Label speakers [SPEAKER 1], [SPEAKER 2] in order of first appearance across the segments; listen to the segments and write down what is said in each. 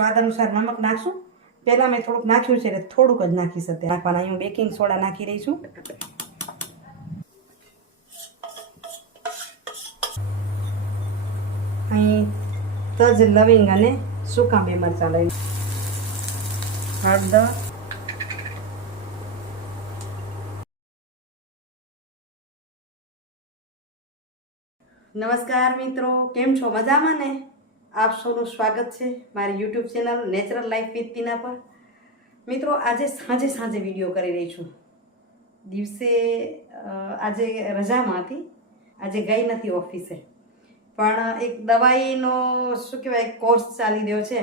[SPEAKER 1] સ્વાદ અનુસાર નમક નાખશું. પહેલાં મેં થોડુંક નાખ્યું છે એટલે થોડુંક જ નાખીશ અત્યારે નાખવાના હું બેકિંગ સોડા નાખી રહી અહીં તજ, લવિંગ અને સૂકા બે મરચાં લઈ હળદર. નમસ્કાર મિત્રો, કેમ છો? મજામાં ને? આપ સૌનું સ્વાગત છે મારી YouTube channel natural life with Tina પર. મિત્રો, આજે સાંજે સાંજે વીડિયો કરી રહી છું. દિવસે આજે રજામાં હતી. આજે ગઈ નથી ઓફિસે પણ એક દવાઈનો, શું કહેવાય કોર્સ ચાલી રહ્યો છે.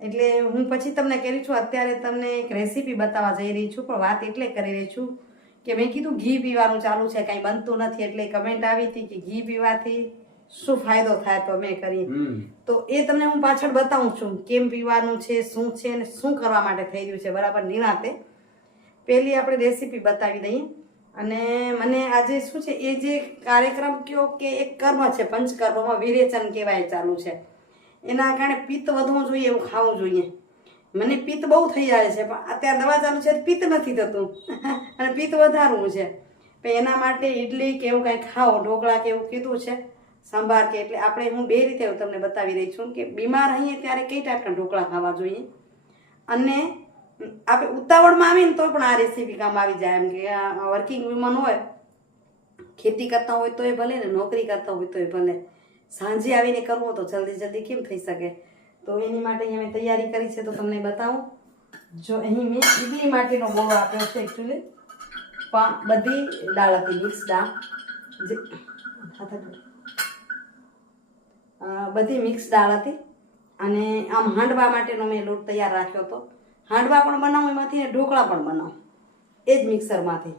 [SPEAKER 1] એટલે હું પછી તમને કરી છું, અત્યારે તમને એક રેસીપી બતાવવા જઈ રહી છું, પણ વાત એટલે કરી રહી છું કે મેં કીધું ઘી પીવાનું ચાલુ છે, કાંઈ બનતું નથી. એટલે કમેન્ટ આવી હતી કે ઘી પીવાથી શું ફાયદો થાય તો મેં કરી. તો એ તમને હું પાછળ બતાવું છું કેમ પીવાનું છે શું છે અને શું કરવા માટે થઈ રહ્યું છે બરાબર નિરાતે. પહેલી આપણે રેસીપી બતાવી દઈએ. અને મને આજે શું છે એ જે કાર્યક્રમ કયો કે એક કર્મ છે પંચકર્મમાં વિરેચન કહેવાય ચાલુ છે. એના કારણે પિત્ત વધવું જોઈએ એવું ખાવું જોઈએ. મને પિત્ત બહુ થઈ જાય છે પણ અત્યારે દવા ચાલુ છે પિત્ત નથી થતું. અને પિત્ત વધારવું છે. એના માટે ઇડલી કે એવું કાંઈ ખાઓ ઢોકળા કે એવું કીધું છે. સંભાર કે એટલે આપણે હું બે રીતે તમને બતાવી રહી છું કે બીમાર રહીએ ત્યારે કઈ ટાઈપના ઢોકળા ખાવા જોઈએ? અને આપણે ઉતાવળમાં આવીને તો પણ આ રેસીપી કામ આવી જાય. એમ કે વર્કિંગ વુમન હોય, ખેતી કરતા હોય તોય ભલે ને નોકરી કરતા હોય તોય ભલે. સાંજે આવીને કરવું તો જલ્દી જલ્દી કેમ થઈ શકે? તો એની માટે અહીંયા મેં તૈયારી કરી છે તો તમને બતાવું. જો અહીં મેં ઇડલી માટેનો ગોળો આપ્યો છે એકચ્યુઅલી પણ બધી દાળ હતી, મિક્સ દાળ. જે બધી મિક્સ દાળ હતી. અને આમ હાંડવા માટેનો મેં લોટ તૈયાર રાખ્યો હતો. હાંડવા પણ બનાવું, એમાંથી અને ઢોકળા પણ બનાવું. એ જ મિક્સરમાંથી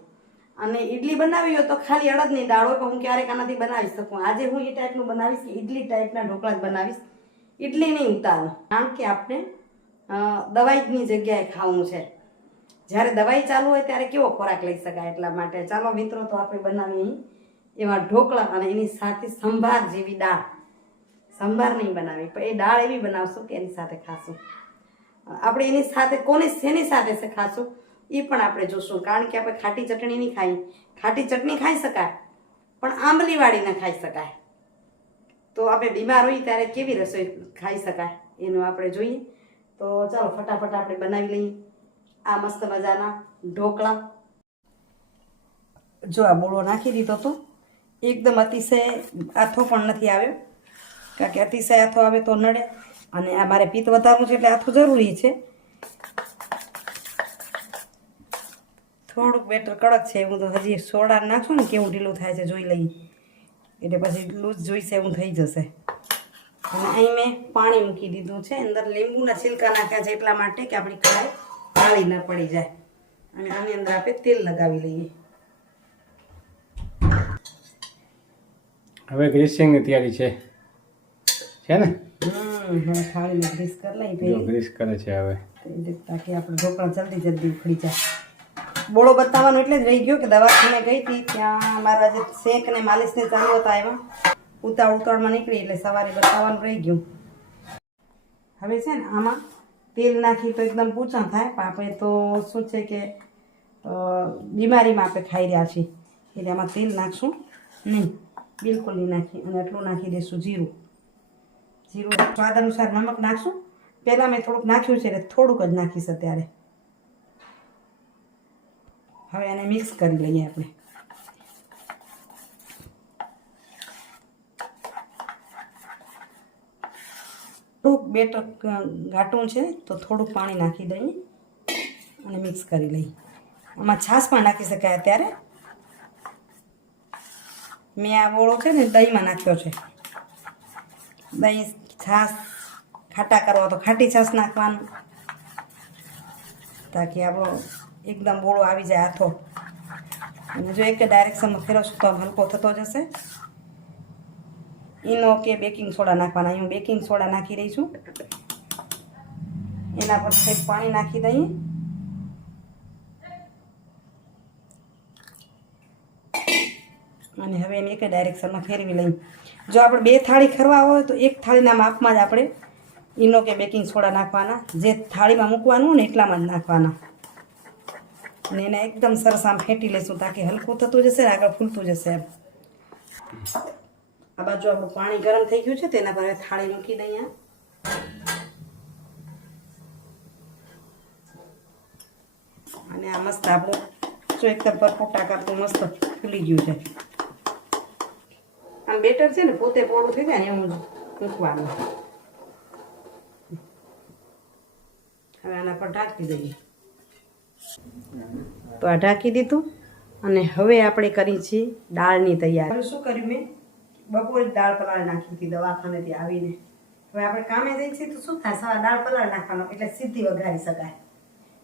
[SPEAKER 1] અને ઇડલી બનાવી હોય તો ખાલી અડદની દાળ હોય, પણ હું ક્યારેક આનાથી બનાવી શકું. આજે હું એ ટાઈપનું બનાવીશ કે ઇડલી ટાઈપના ઢોકળા જ બનાવીશ. ઇડલી નહીં ઉતારું. કારણ કે આપણે દવાઈની જગ્યાએ ખાવું છે. જ્યારે દવાઈ ચાલુ હોય ત્યારે કેવો ખોરાક લઈ શકાય એટલા માટે. ચાલો મિત્રો, તો આપણે બનાવીએ એવા ઢોકળા અને એની સાથે સંભાર જેવી દાળ. સંભાર નહીં બનાવી, પણ એ દાળ એવી બનાવશું કે એની સાથે ખાશું. આપણે એની સાથે, કોની શેની સાથે છે ખાશું, એ પણ આપણે જોશું. કારણ કે આપણે ખાટી ચટણી નહીં ખાઈ. ખાટી ચટણી ખાઈ શકાય, પણ આંબલીવાળી ન ખાઈ શકાય. તો આપણે બીમાર હોઈએ ત્યારે કેવી રસોઈ ખાઈ શકાય, એનું આપણે જોઈએ. તો ચાલો ફટાફટ આપણે બનાવી લઈએ આ મસ્ત મજાના ઢોકળા. જો આ બોળો નાખી દીધો તો, એકદમ અતિશય આથો પણ નથી આવ્યો. કારણ કે અતિશય હાથો આવે તો નડે. અને આ મારે પિત્ત વધારવું છે એટલે આથું જરૂરી છે. થોડુંક બેટર કડક છે, હું તો હજી સોડા નાખું ને કેવું ઢીલું થાય છે, જોઈ લઈએ. એટલે પછી લૂઝ જોઈશે એવું થઈ જશે. અને અહીં મેં પાણી મૂકી દીધું છે, અંદર લીંબુના છિલકા નાખ્યા છે એટલા માટે કે આપણી કઢાઈ કાળી ન પડી જાય. અને આની અંદર આપણે તેલ લગાવી લઈએ.
[SPEAKER 2] હવે ગ્રીસિંગની તૈયારી છે. છે ને?
[SPEAKER 1] હવે ગ્રીસ કરી લઈએ
[SPEAKER 2] જો ગ્રીસ કરે છે હવે.
[SPEAKER 1] તાકી આપણે ઢોકળા જલ્દી જલ્દી ઉખડી જાય. બોળો બતાવવાનો એટલે જ રહી ગયો કે દવાખાને ગઈ હતી ત્યાં મારા જે શેક ને માલિશને ચાલુ હતા એમાં. ઉતાવળ ઉતાવળમાં નીકળી એટલે સવારે બતાવવાનું રહી ગયું. હવે છે ને આમાં તેલ નાખી તો એકદમ પૂછા થાય પણ આપણે તો શું છે કે બીમારીમાં આપણે ખાઈ રહ્યા છીએ. એટલે આમાં તેલ નાખશું નહીં. બિલકુલ નહીં નાખી અને એટલું નાખી દઈશું જીરું. જીરું સ્વાદ અનુસાર નમક નાખશું. પહેલાં મેં થોડુંક નાખ્યું છે એટલે થોડુંક જ નાખીશ અત્યારે. હવે એને મિક્સ કરી લઈએ આપણે. થોડુંક બેટર ઘાટું છે તો થોડુંક પાણી નાખી દઈએ અને મિક્સ કરી લઈએ. આમાં છાશ પણ નાખી શકાય અત્યારે. મેં આ ઓળો છે ને દહીંમાં નાખ્યો છે. દહીં છાશ, ખાટા કરવા તો ખાટી છાશ નાખવાનું. તાકી આપણો એકદમ બોળો આવી જાય હાથો. અને જો એક ડાયરેક્શનમાં ફેરવશું તો હલકો થતો જશે. એનો કે બેકિંગ સોડા નાખવાના. હું બેકિંગ સોડા નાખી રહી એના પર થોડીક પાણી નાખી દઈએ અને હવે એને એક ડાયરેક્શનમાં ફેરવી લઈએ. જો આપણે બે થાળી ખરવા હોય તો એક થાળીના માપમાં જ આપણે ઈનો કે બેકિંગ સોડા નાખવાના. જે થાળીમાં મૂકવાનું ને એટલામાં જ નાખવાના. અને એને એકદમ સરસ આમ ફેંટી લઈશું તાકી હલકું થતું જશે ને આગળ ફૂલતું જશે એમ. આ બાજુ આપણું પાણી ગરમ થઈ ગયું છે તેના પર થાળી મૂકી દઈએ. અને આ મસ્ત આપણું જો એકદમ પરપોટા કાપતું મસ્ત ફૂલી ગયું છે. આમ બેટર છે ને, પોતે પોળું થઈ જાય ને એવું મૂકવાનું. હવે આના પર ઢાંકી દઈએ. તો આ ઢાંકી દીધું અને હવે આપણે કરી છીએ દાળની તૈયારી. શું કર્યું મેં? બપોરે દાળ પલાળ નાખી હતી દવાખાનેથી આવીને. હવે આપણે કામે જઈએ છીએ તો શું થાય? સવાર દાળ પલાળ નાખવાનો, એટલે સીધી વઘારી શકાય.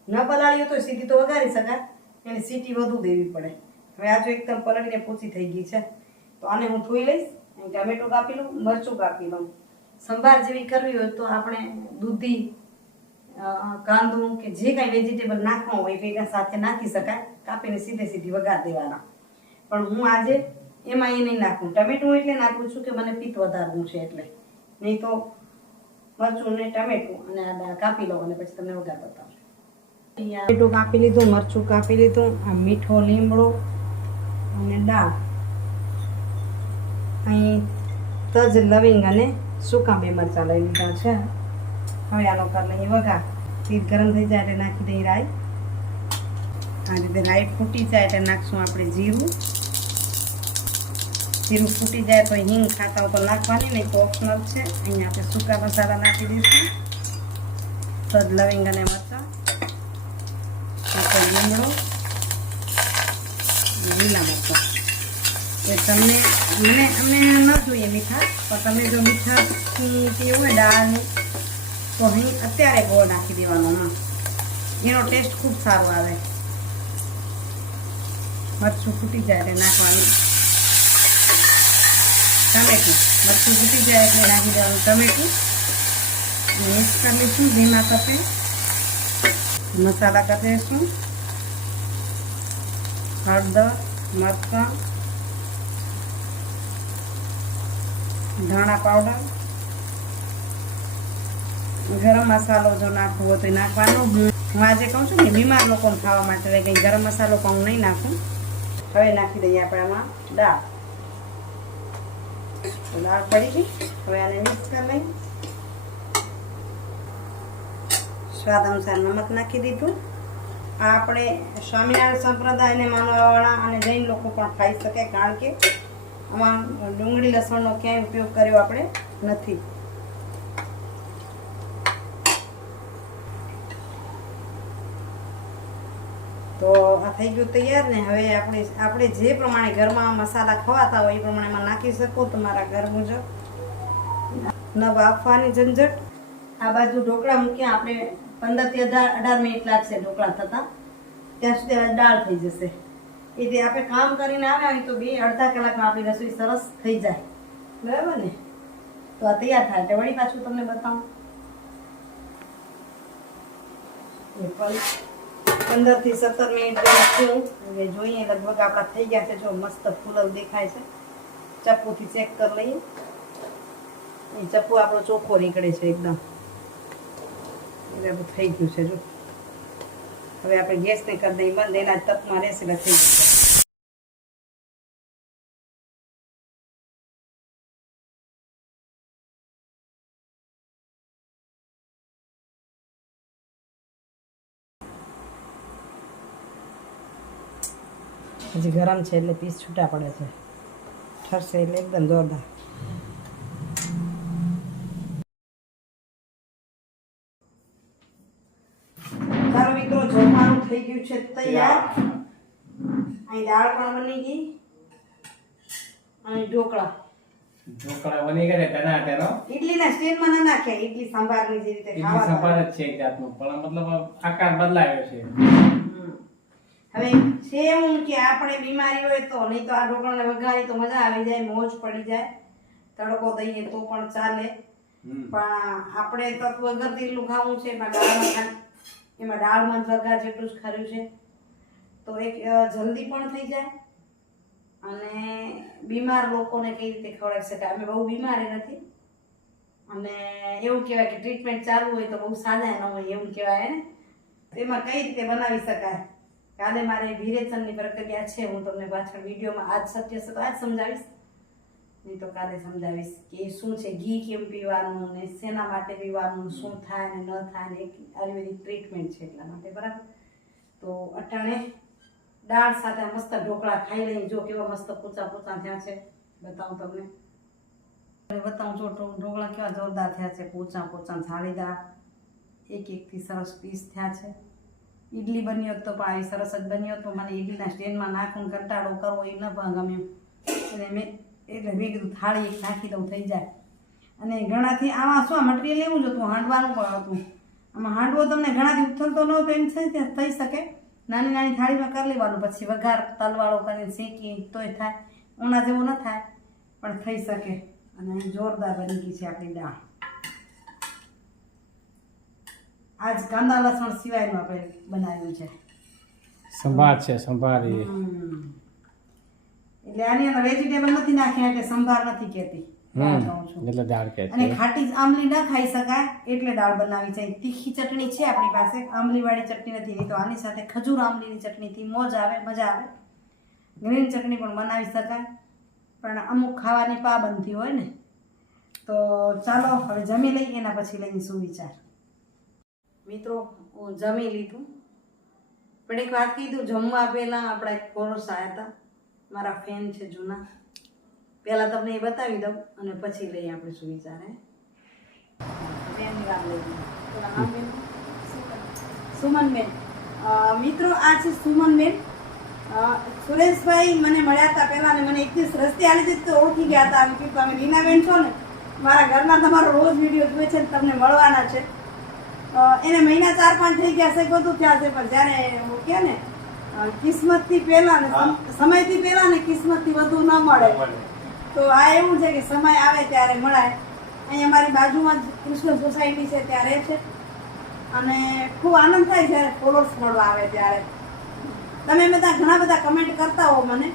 [SPEAKER 1] ન પલાળીએ તો સીધી તો વઘારી શકાય, એની સીટી વધુ દેવી પડે. હવે આ જો એકદમ પલળીને પૂછી થઈ ગઈ છે. તો આને હું ધોઈ લઈશ અહીં ટામેટું કાપી લઉં, મરચું કાપી લઉં. સંભાર જેવી કરવી હોય તો આપણે દૂધી કાંદું કે જે કાંઈ વેજીટેબલ નાખવા હોય ભેગા સાથે નાખી શકાય. કાપીને સીધે સીધી વઘાર દેવાના. પણ હું આજે એમાં એ નહીં નાખું. ટમેટું એટલે નાખું છું કે મને પિત્ત વધારવું છે એટલે. નહીં તો મરચું ને ટમેટું અને આ દાળ કાપી લઉં અને પછી તમને વઘાર બતાવું. ટમેટું કાપી લીધું, મરચું કાપી લીધું, આ મીઠો લીમડો અને દાળ. અહીં તજ લવિંગ અને સૂકા બે મરચાં લઈ લીધા છે. હવે આનો કરી લઈએ વઘાર. તેલ ગરમ થઈ જાય એટલે નાખી દઈએ રાઈ. આ રીતે રાઈ ફૂટી જાય એટલે નાખશું આપણે જીરું. જીરું ફૂટી જાય તો હિંગ ખાતા ઉપર નાખવાની નહીં તો ઓપ્શનલ છે. અહીંયા આપણે સૂકા મસાલા નાખી દઈશું. તજ લવિંગ અને મરચાં. લીમડો. લીલા મરચાં. એ તમને, મને અમે ન જોઈએ મીઠા, પણ તમે જો મીઠા પીવું હોય દાળ તો અહીં અત્યારે ગોળ નાખી દેવાનો હા. એનો ટેસ્ટ ખૂબ સારો આવે. મરચું ફૂટી જાય એટલે નાખવાનું. ટમેટું, મરચું ફૂટી જાય એટલે નાખી દેવાનું ટમેટું. મિક્સ કરી લઈશું, ધીમા તપે. મસાલા કરી લઈશું હળદર, મરચાં ધાણા પાવડર, ગરમ મસાલો જો નાખવો તો નાખવાનો. હું આજે કહું છું ને બીમાર લોકોને ખાવા માટે કંઈ ગરમ મસાલો પણ હું નહીં નાખું. હવે નાખી દઈએ આપણે આમાં દાળ. દાળ પડી ગઈ. હવે આને મિક્સ કરી લઈએ. સ્વાદ અનુસાર નમક નાખી દીધું. આ આપણે સ્વામિનારાયણ સંપ્રદાયને માનવાવાળા અને જૈન લોકો પણ ખાઈ શકે કારણ કે આમાં ડુંગળી લસણનો ક્યાંય ઉપયોગ કર્યો આપણે નથી. તો આ થઈ ગયું તૈયાર ને હવે આપણે આપણે જે પ્રમાણે ઘરમાં મસાલા ખવાતા હોય એ પ્રમાણે નાખી શકો તમારા ઘર મુજબ. ન બાફવાની ઝંઝટ. આ બાજુ ઢોકળા મૂક્યા, આપણે પંદરથી અઢાર અઢાર મિનિટ લાગશે ઢોકળા થતા. ત્યાં સુધી દાળ થઈ જશે. એટલે આપણે કામ કરીને આવ્યા હોય તો બે અડધા કલાકમાં આપણી રસોઈ સરસ થઈ જાય. બરાબર ને? તો આ તૈયાર થાય. એટલે વળી પાછું તમને બતાવું. પંદરથી સત્તર મિનિટ થયું. જોઈએ લગભગ આપણા થઈ ગયા છે. જો મસ્ત ફૂલલ દેખાય છે. ચપ્પુથી ચેક કરી લઈએ. એ ચપ્પુ આપણો ચોખ્ખો નીકળે છે એકદમ. એટલે થઈ ગયું છે, જો. હવે આપણે ગેસને કરી દઈએ. બંધ. એના તપમાં રહેશે, એટલે થઈ જશે હજી ગરમ છે એટલે પીસ છૂટા પડે છે. ઠરશે એટલે એકદમ જોરદાર. મિત્રો જમવાનું થઈ ગયું છે તૈયાર. અહીં દાળ પણ બની ગઈ. અને ઢોકળા.
[SPEAKER 2] ઢોકળા બની ગયા ટનાટનો
[SPEAKER 1] ઇડલીના સ્ટેન્ડમાં ના નાખ્યા ઇડલી સંભારની જે રીતે ખાવા
[SPEAKER 2] સંભાર જ છે એક જાતનું પણ મતલબ આકાર બદલાયો છે.
[SPEAKER 1] હવે સેમ કે આપણે બીમારી હોય તો નહીં તો આ ઢોકળાને વઘારી તો મજા આવી જાય મોજ પડી જાય. તડકો દઈએ તો પણ ચાલે. પણ આપણે તત્વ વગર તેલનું ખાવું છે એમાં દાળમાં એમાં દાળમાં વઘા વઘાર જેટલું જ ખર્યું છે. તો એક જલ્દી પણ થઈ જાય. અને બીમાર લોકોને કઈ રીતે ખવડાવી શકાય? અમે બહુ બીમાર નથી. અને એવું કહેવાય કે ટ્રીટમેન્ટ ચાલુ હોય તો બહુ સાજા ન હોય એવું કહેવાય એમાં કઈ રીતે બનાવી શકાય? કાલે મારે વિરેચનની પ્રક્રિયા છે, હું તમને પાછળ વિડીયોમાં આજ સત્ય છે તો આજ સમજાવીશ. નહીં તો કાલે સમજાવીશ કે શું છે, ઘી કેમ પીવાનું ને શેના માટે પીવાનું, શું થાય ને ન થાય ને એક આયુર્વેદિક ટ્રીટમેન્ટ છે એટલા માટે, બરાબર? તો અટાણે દાળ સાથે મસ્ત ઢોકળા ખાઈ લઈ જો કેવા મસ્ત પૂચા પૂચા થયા છે, બતાવું તમને. બતાવું જો ઢોકળા કેવા જોરદાર થયા છે, પોચા પોચા જાળીદાર એક એકથી સરસ પીસ થયા છે. ઈડલી બની હોત તો આવી સરસ જ બની હોત તો મને ઈડલીના સ્ટેન્ડમાં નાખું કંટાળો કરવો એ ન ગમ્યું. અને મેં એટલે મેં કીધું થાળી એક નાખી દઉં, થઈ જાય. અને ઘણાથી આમાં શું મટીરિયલ એવું જ હતું, હાંડવાનું પણ હતું. આમાં હાંડવો તમને ઘણાથી ઉથલતો ન હતો એમ થઈ થઈ શકે. નાની નાની થાળીમાં કરી લેવાનું, પછી વઘાર, તલવાળો કરીને શેકી, તોય થાય. ઉના જેવું ન થાય, પણ થઈ શકે. અને જોરદાર બની ગઈ છે આપણી દાળ. આજ કાંદા લસણ સિવાયનું આપણે બનાવ્યું છે.
[SPEAKER 2] સંભાર છે સંભાર એ.
[SPEAKER 1] એટલે આની અંદર વેજીટેબલ નથી નાખ્યા એટલે સંભાર નથી કહેતી. છું.
[SPEAKER 2] એટલે દાળ કે
[SPEAKER 1] અને ખાટી જ આંબલી ના ખાઈ શકાય એટલે દાળ બનાવી છે. તીખી ચટણી છે આપણી પાસે. આમલી વાળી ચટણી નથી તો આની સાથે ખજૂર આમલીની ચટણીથી મોજ આવે મજા આવે. ગ્રીન ચટણી પણ બનાવી શકાય. પણ અમુક ખાવાની પાબંધી હોય ને. તો ચાલો હવે જમી લઈએ એના પછી લઈને સુવિચાર મિત્રો જમી લીધું. પણ એક વાત કીધું, જમવા પહેલાં આપણા એક કોરસ આવ્યા હતા. મારા ફેન છે જૂના. પહેલાં તમને એ બતાવી દઉં અને પછી લઈએ આપણે શું વિચારે? સુમનબેન મિત્રો, આ છે સુમનબેન સુરેશભાઈ મને મળ્યા હતા પહેલા ને મને એક દિવસ રસ્તે આવી જતી તો ઓળખી ગયા હતા. કે તમે રીનાબેન છો ને? મારા ઘરના તમારો રોજ વીડિયો જોવે છે તમને મળવાના છે. એને મહિના ચાર પાંચ થઈ ગયા છે બધું થયા છે પણ જ્યારે કહે ને કિસ્મતથી પહેલા ને સમ- સમયથી પહેલા ને કિસ્મતથી વધુ ન મળે. તો આ એવું છે કે સમય આવે ત્યારે મળાય. અહીં અમારી બાજુમાં જ કૃષ્ણ સોસાયટી છે ત્યાં રહે છે. અને ખૂબ આનંદ થાય જ્યારે ફોલોઅર્સ મળવા આવે ત્યારે. તમે બધા ઘણા બધા કમેન્ટ કરતા હો મને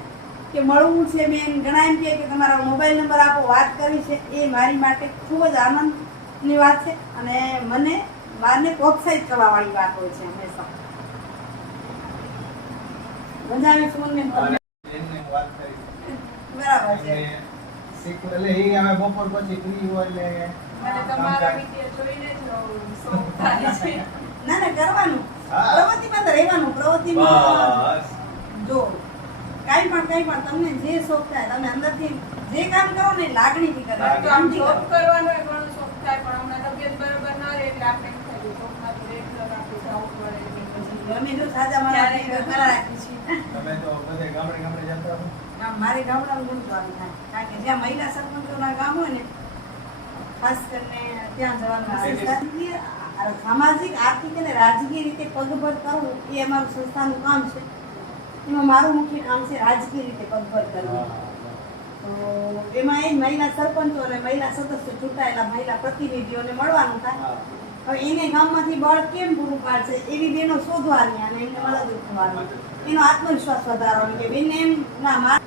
[SPEAKER 1] કે મળવું છે બેન. ઘણા એમ કે તમારા મોબાઈલ નંબર આપો વાત કરવી છે. એ મારી માટે ખૂબ જ આનંદની વાત છે. અને મને મારને પ્રોત્સાહિત કરવાવાળી વાત હોય છે હંમેશા મજા આવી સુમનબેન તમને?
[SPEAKER 3] એમને વાત કરી
[SPEAKER 1] બરાબર છે
[SPEAKER 3] એટલે એ અમે બપોર પછી ફ્રી હોય એટલે
[SPEAKER 4] તમારા વીડિયો જોઈને જ શોખ થાય છે
[SPEAKER 1] ના ના કરવાનું. પ્રવૃત્તિમાં તો રહેવાનું પ્રવૃત્તિમાં જો કાઈ પણ કાઈ પણ તમને જે શોખ થાય તમે અંદરથી જે કામ કરો ને લાગણીથી કરો
[SPEAKER 3] લાગણી.
[SPEAKER 4] તો આમ જોબ
[SPEAKER 1] કરો.
[SPEAKER 4] કરવાનો એ ઘણો શોખ થાય પણ હમણાં તબિયત બરોબર ના રહે એટલે આપણે એમ થાય કે જોબમાંથી રેગ્યુલર આપણે જવું પડે પછી
[SPEAKER 1] સાજા મારા
[SPEAKER 4] ક્યારેક
[SPEAKER 1] રાખી છે
[SPEAKER 3] તમે તો બધે ગામડે ગામડે જતા હો
[SPEAKER 1] આમ મારે ગામડામાં ઘણું કામ થાય. કારણ કે જ્યાં મહિલા સરપંચોના ગામ હોય ને ખાસ કરીને ત્યાં જવાનું સામાજિક આર્થિક અને રાજકીય રીતે પગભર કરવું એ અમારું સંસ્થાનું કામ છે. એમાં મારું મુખ્ય કામ છે રાજકીય રીતે પગભર કરવું. તો એમાં એ મહિલા સરપંચો અને મહિલા સદસ્યો ચૂંટાયેલા મહિલા પ્રતિનિધિઓને મળવાનું થાય. હવે એને ગામમાંથી બળ કેમ પૂરું પાડશે? એવી બેનો શોધવાની અને એમને મદદ કરવાની એનો આત્મવિશ્વાસ વધારવાનો કે બેન એમ ના માર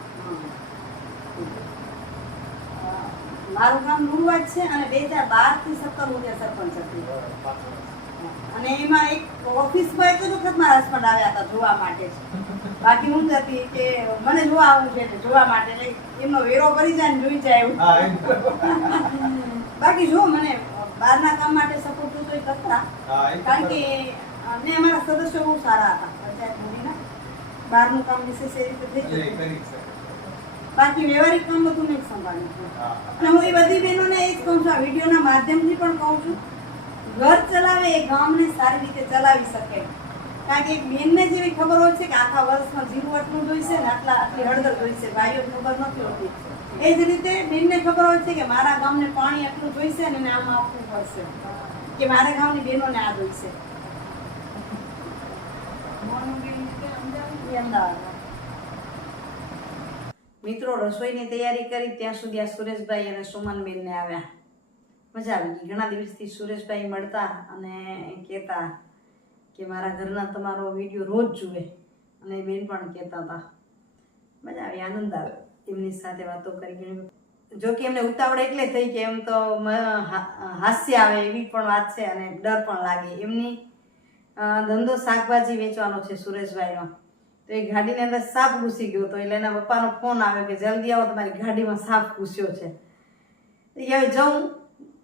[SPEAKER 1] મારું નામ નુરવાજ છે અને બે હજાર બારથી સત્તર હું ત્યાં સરપંચ હતી. અને એમાં એક ઓફિસ પર એક જ વખત મારા હસબન્ડ આવ્યા હતા જોવા માટે. બાકી હું જતી કે મને જોવા આવવું છે જોવા માટે એટલે એમનો વેરો કરી જાય ને જોઈ જાય એવું. બાકી જો મને બહારના કામ માટે કરતા. કારણ કે અને અમારા સદસ્યો બહુ સારા હતા પંચાયત બોડીના બહારનું કામ વિશેષ એ રીતે થઈ
[SPEAKER 3] શકે
[SPEAKER 1] બાકી વ્યવહારિક કામ બધું મેં સંભાળ્યું અને હું એ બધી બહેનોને એ જ કહું છું આ વિડીયોના માધ્યમથી પણ કહું છું ઘર ચલાવે એ ગામને સારી રીતે ચલાવી શકે. કારણ કે એક બેનને જેવી ખબર હોય છે કે આખા વર્ષમાં જીરું આટલું જોઈશે ને આટલા આટલી હળદર જોઈશે ભાઈઓ ખબર નથી હોતી. એ જ રીતે બેનને ખબર હોય છે કે મારા ગામને પાણી આટલું જોઈશે ને આમાં આમ આપવું પડશે. કે મારા ગામની બહેનોને આ દુઃખ અમદાવાદ? મિત્રો રસોઈની તૈયારી કરી ત્યાં સુધી આ સુરેશભાઈ અને સુમનબેનને આવ્યા. મજા આવી ગઈ. ઘણા દિવસથી સુરેશભાઈ મળતા અને કહેતા કે મારા ઘરના તમારો વીડિયો રોજ જુએ. અને બેન પણ કહેતા હતા. મજા આવી આનંદ આવ્યો એમની સાથે વાતો કરી ઘણી જો કે એમને ઉતાવળ એટલે થઈ કે એમ તો હાસ્ય આવે એવી પણ વાત છે અને ડર પણ લાગે. એમની ધંધો શાકભાજી વેચવાનો છે સુરેશભાઈનો. તો એ ગાડીની અંદર સાપ ઘૂસી ગયો તો એટલે એના પપ્પાનો ફોન આવ્યો કે જલ્દી આવો તમારી ગાડીમાં સાપ ઘૂસ્યો છે. કે હવે જઉં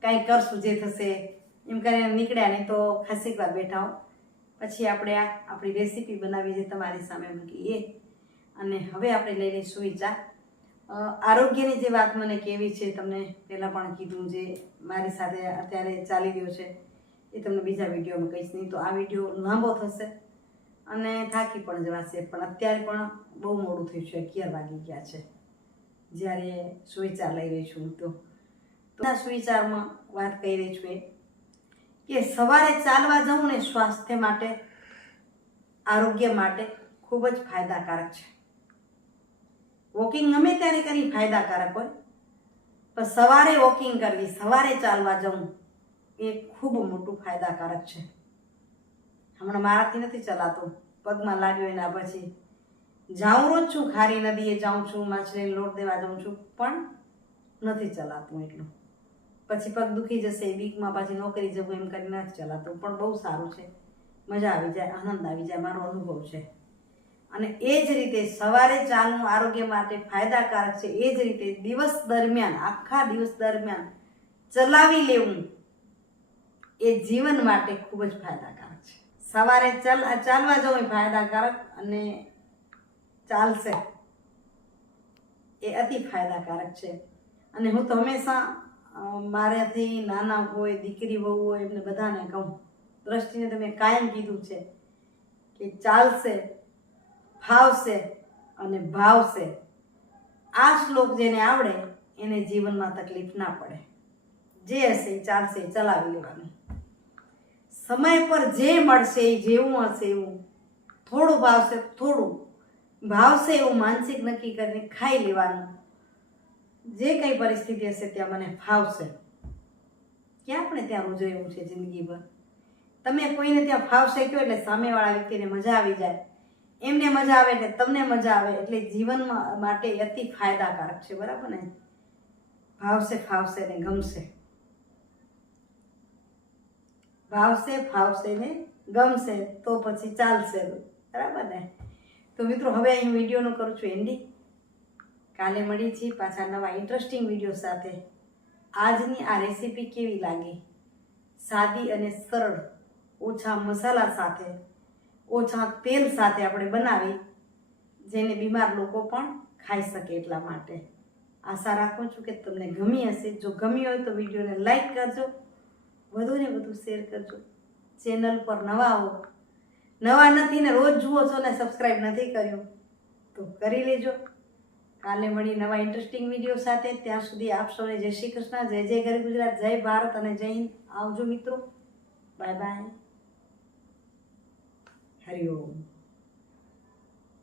[SPEAKER 1] કાંઈ કરશું જે થશે. એમ કરીને નીકળ્યા નહીં તો ખાસી વાર બેઠા હો. પછી આપણે આ આપણી રેસીપી બનાવી છે તમારી સામે મૂકીએ. એ અને હવે આપણે લઈ લઈશું અ, આરોગ્યની જે વાત મને કેવી છે, તમને પહેલાં પણ કીધું જે મારી સાથે અત્યારે ચાલી રહ્યો છે, એ તમને બીજા વિડીયોમાં કહીશ નહીં તો આ વીડિયો લાંબો થશે અને થાકી પણ જવાશે. પણ અત્યારે પણ બહુ મોડું થયું છે, અગિયાર વાગી ગયા છે. જ્યારે સુવિચાર લઈ રહી છું તો. આ સુવિચારમાં વાત કહી રહી છું એ કે સવારે ચાલવા જવું ને સ્વાસ્થ્ય માટે, આરોગ્ય માટે ખૂબ જ ફાયદાકારક છે. વોકિંગ ગમે ત્યારે કરી, ફાયદાકારક હોય. પણ સવારે વોકિંગ કરવી, સવારે ચાલવા જવું, એ ખૂબ મોટું ફાયદાકારક છે. હમણાં મારાથી નથી ચલાતું. પગમાં લાગ્યો એના પછી. જાઉં રોજ છું, ખારી નદીએ જાઉં છું, માછલીને લોટ દેવા જાઉં છું, પણ નથી ચલાતું એટલું. પછી પગ દુખી જશે વીકમાં પાછી નોકરી જવું, એમ કરીને નથી ચલાતું. પણ બહુ સારું છે. મજા આવી જાય, આનંદ આવી જાય, મારો અનુભવ છે. અને એ જ રીતે સવારે ચાલવું આરોગ્ય માટે ફાયદાકારક છે. એ જ રીતે દિવસ દરમિયાન, આખા દિવસ દરમિયાન ચલાવી લેવું એ જીવન માટે ખૂબ જ ફાયદાકારક છે. સવારે ચાલ, ચાલવા જવું ફાયદાકારક અને ચાલશે એ અતિ ફાયદાકારક છે. અને હું તો હંમેશા મારાથી નાના હોય, દીકરી બહુ હોય એમને બધાને કહું, દ્રષ્ટિને તમે કાયમ કીધું છે કે ચાલશે ફાવશે અને ભાવશે. આ શ્લોક જેને આવડે, એને જીવનમાં તકલીફ ના પડે. જે હશે ચાલશે, ચલાવી લેવાનું. સમય પર જે મળશે એ જેવું હશે એવું. થોડું ભાવશે થોડું. ભાવશે એવું માનસિક નક્કી કરીને ખાઈ લેવાનું. જે કંઈ પરિસ્થિતિ હશે ત્યાં મને ફાવશે. ક્યાં આપણે ત્યાં રોજ એવું છે જિંદગીભર? તમે કોઈને ત્યાં ફાવશે કહો એટલે સામેવાળા વ્યક્તિને મજા આવી જાય. એમને મજા આવે એટલે તમને મજા આવે એટલે જીવનમાં માટે અતિ ફાયદાકારક છે, બરાબર ને? ભાવશે, ફાવશે ને ગમશે. ભાવશે, ફાવશે ને ગમશે તો પછી ચાલશે, બરાબર ને? તો મિત્રો, હવે અહીં વિડીયોનું કરું છું એન્ડિંગ કાલે મળી છીએ પાછા નવા ઇન્ટરેસ્ટિંગ વીડિયો સાથે. આજની આ રેસીપી કેવી લાગી? સાદી અને સરળ, ઓછા મસાલા સાથે. ઓછા તેલ સાથે આપણે બનાવી, જેને બીમાર લોકો પણ ખાઈ શકે એટલા માટે. આશા રાખું છું કે તમને ગમી હશે. જો ગમી હોય તો વિડીયોને લાઈક કરજો, વધુને વધુ શેર કરજો. ચેનલ પર નવા હો નવા નથી ને રોજ જુઓ છો ને સબસ્ક્રાઈબ નથી કર્યું, તો કરી લેજો. કાલે મળી નવા ઇન્ટરેસ્ટિંગ વીડિયો સાથે. ત્યાં સુધી આપ સૌને જય શ્રી કૃષ્ણ, જય જય ગરી ગુજરાત, જય ભારત અને જય હિન્દ. આવજો મિત્રો. બાય બાય हरि ओम